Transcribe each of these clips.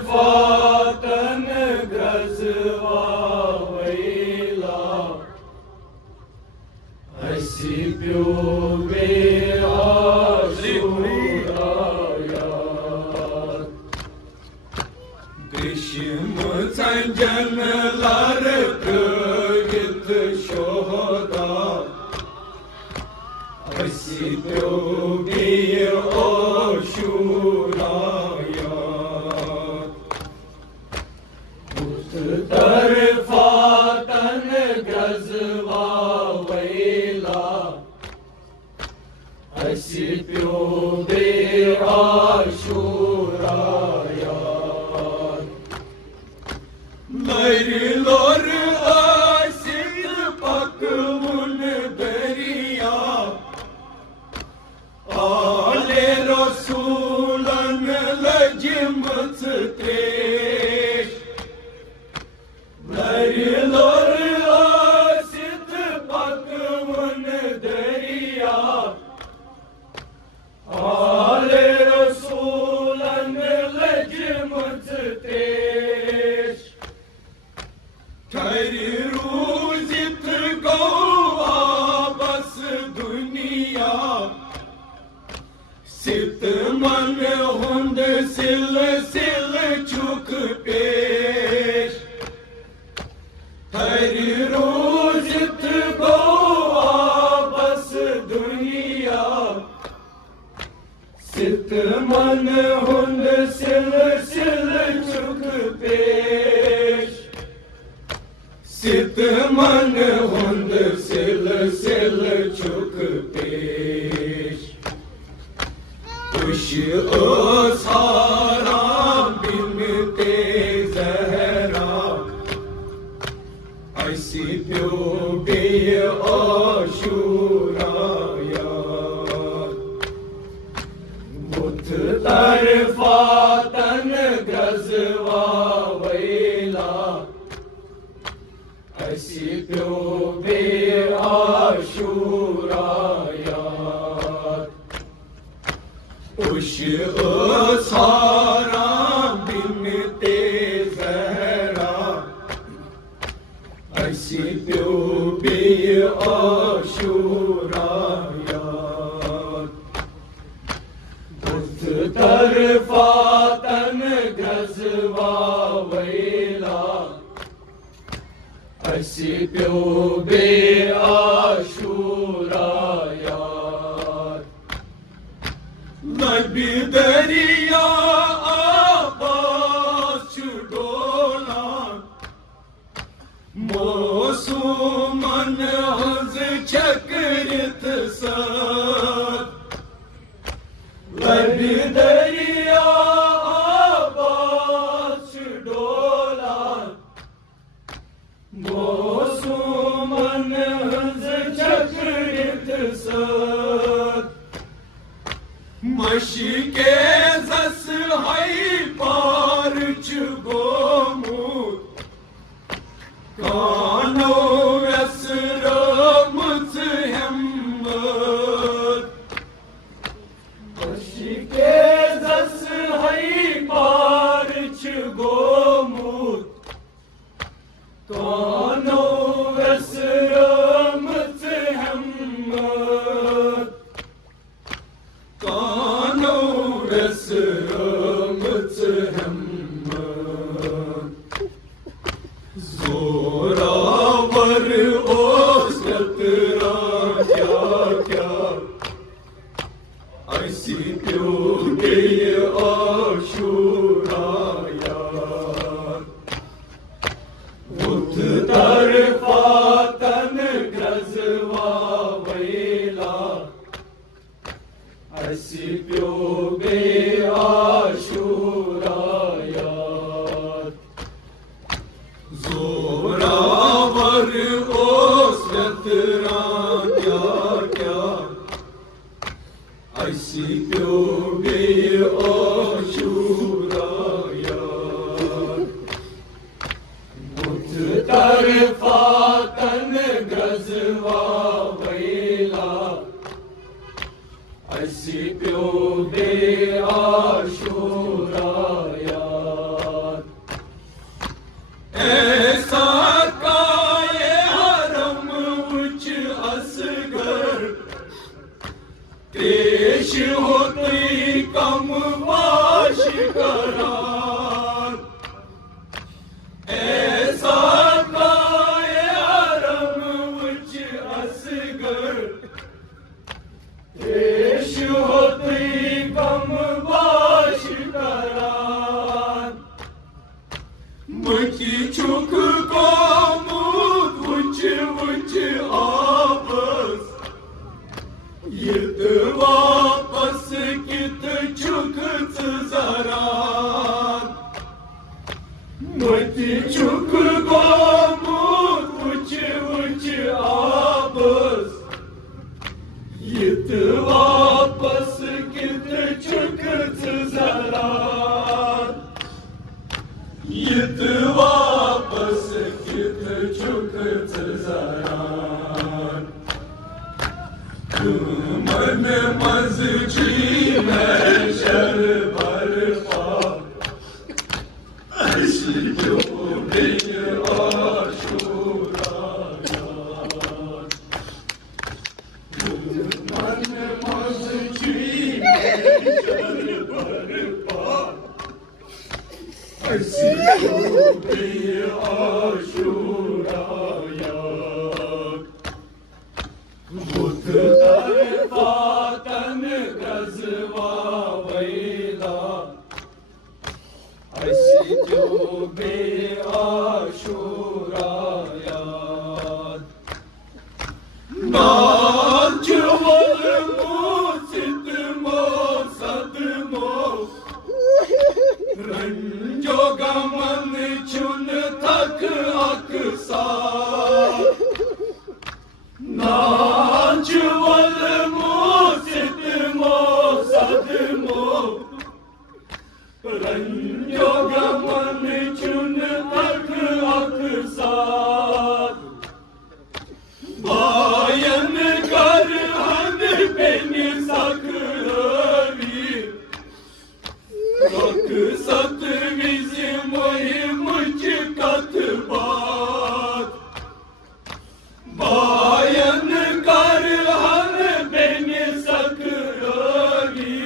तरफातन ग्रजवा वैला असी प्यो बे आशुराया ग्रीष्म संजन लार प्रगित शोहदा असी प्यो बे आशुराया तरफातन ग्रजवा वैला असी प्यो बे आशुराया लरी लोर आसित पकमुन दरिया आले रसूलन लजिमत त्रेश लरी लोर आसित पकमुन दरिया आले रसूलन लजिमत त्रेश ठहरी रूजित गौवा बस दुनिया सित मन हुंद सिल सिल चुक पेश ठहरी रूजित गौवा बस दुनिया सित मन हुंद सिल सिल चुक पेश सित मन हुंद सिल सिल चुक पेश खुश सारा बिनते जहरा ऐसी प्यो बे आशुराया बुत तरफातन ग्रजवा वैला असी प्यो बे आशुराया उश सारा बिनते जहरा असी प्यो बे आशुराया बुत तरफातन ग्रजवा वैला असी प्यो बे आशुराया नबी दरिया आबास डोला मौसुमन हज चक्रित सत नबी दरिया आबास डोला मौसुमन हज चक्रित सत मशिके जस हई पार चुगोमुत कानो असरमुत हिम्मत मशिके जस हई पार चुगोमुत कानो असरमुत हिम्मत कानो रस बाश करार ऐसा काए आरम उच असगर पेश होती कम बाश करार मची छुक को मूद उच उच आपस यत वापस कित छुक जरार मची छुक को मूद उच उच आपस यत वापस कित छुक जरार यत वापस कित छुक जरार मन मस्जी में शर भर पा ऐसी जो भी आशुरा मन मस्जी में शर भर पा ऐसी जो भी आशुरा तन गजवा वैला ऐसी जो बे आशुरा याद नाच वल मोसित मो सदमो रंजो गमन चुन थक अकसार नाच वल मोसित मो सदमो रंजो गमन चुन तक अकसार बायन कर हन बिन सकरी रख सत विज मोहि मुझ कथ बात बायन कर हन बिन सकरी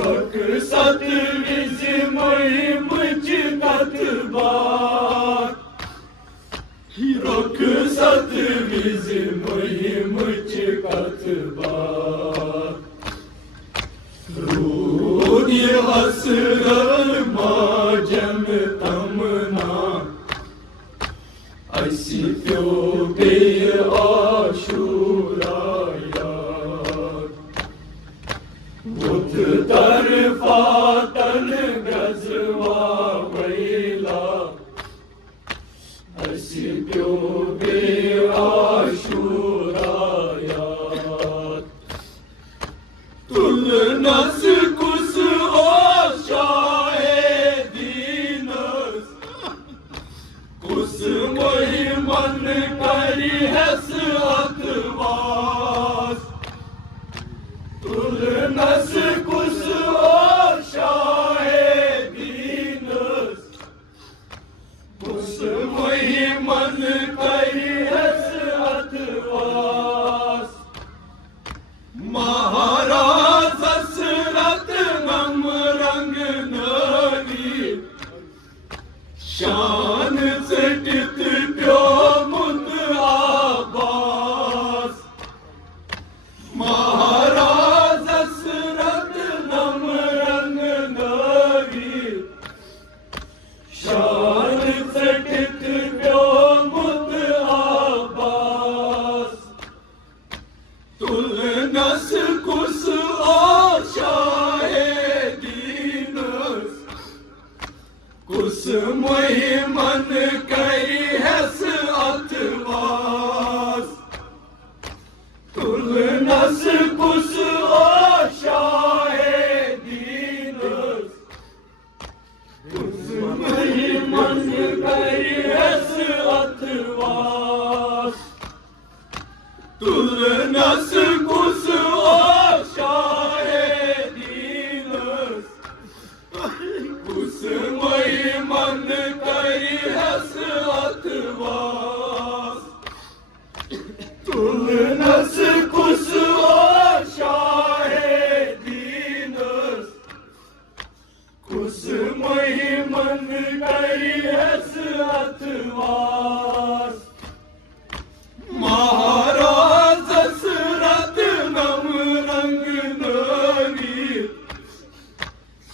रख सत विज मोहि मुझ कथ बात रख सत विज मोहि मुझ कथ बात रूद हसरत माजन तमना ऐसी क्यों बे आशुरा याद बुध तरफा तन गजवा वैला ऐसी क्यों बे आशुरा याद तुल नस कुस ओशाए दीनस कुस मोहि मन करी हस अतवास तुल नस कुस ओशाए दीनस कुस मोहि मन करी हस अतवास महाराज दशरथ गम रंग नरी शान से टित प्यो मुद आबास महाराज दशरथ गम रंग नरी शान से टित प्यो मुद आबास तुल नस कुस ओशाए दीनस कुस मोहि मन करी हस अतवास तुल नस कुस ओशाए दीनस कुस मोहि मन करी हस अतवास तुल नस कुस ओशाए दीनस कुस मोहि मन करी हस अतवास तुल नस कुस ओशाए दीनस उस महिमन करी हस अथवास महाराज दशरथ नम रंग नरी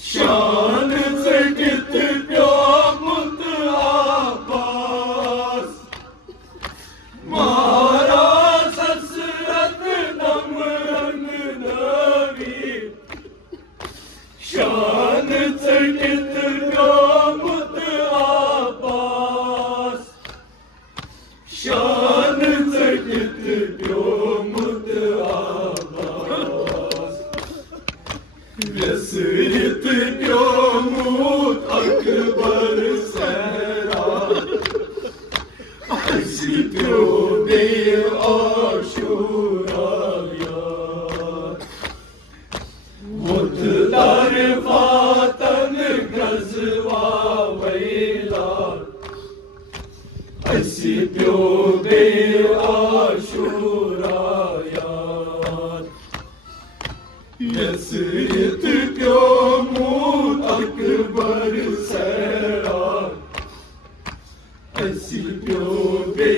शान चकित प्योमुत आपास महाराज दशरथ नम रंग नरी शान चकित प्योमुत आपास शान चकित प्योमुत आपास व्यसरित प्योमुत अकबर सहरा हसी प्योदे आशुराया मुतदार फातन गजवा वैला हसी प्योदे आशुराया यसरित प्योमुत अकबर सहरा हसी प्योदे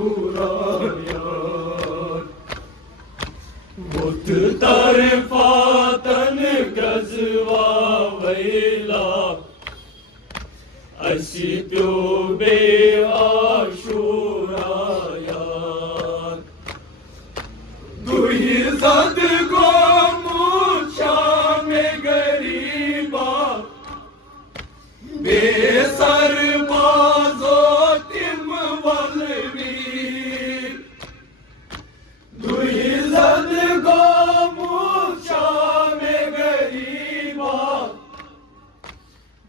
आशुराया मुतदार फातन गजवा वैला हसी प्योदे आशुराया दुही जद गोमुछा में गरीबा बेसर बाजो तिम वलवीर दुही जद गोमुछा में गरीबा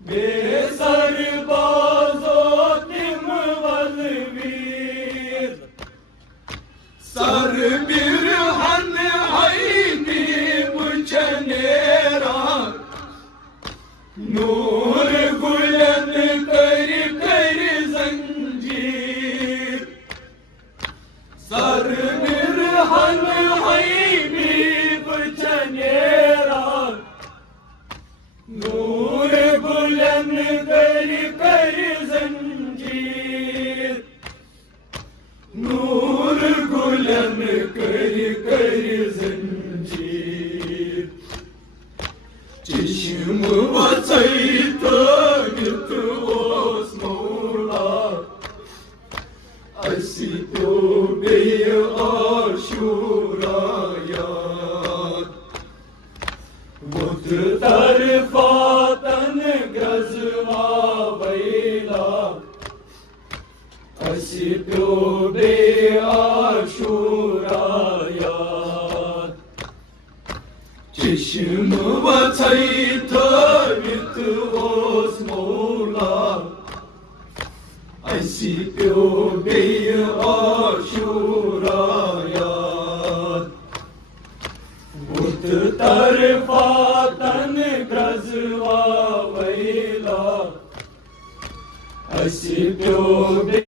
बेसर बाजो तिम वलवीर सर बिरहन हैनी बुझनेरा नूर गुलन कर कर जंजीर सर बिरहन हैनी बुझनेरा नूर गुलन कर कर जंजीर नूर गुलन कर कर जंजीर चश्म वसैत गित ओस मौला असी प्योदे आशुराया मुतदर फातन गजवा वैला हसी प्योदे आशुराया चश्म वसैत गित ओस मौला असी प्योदे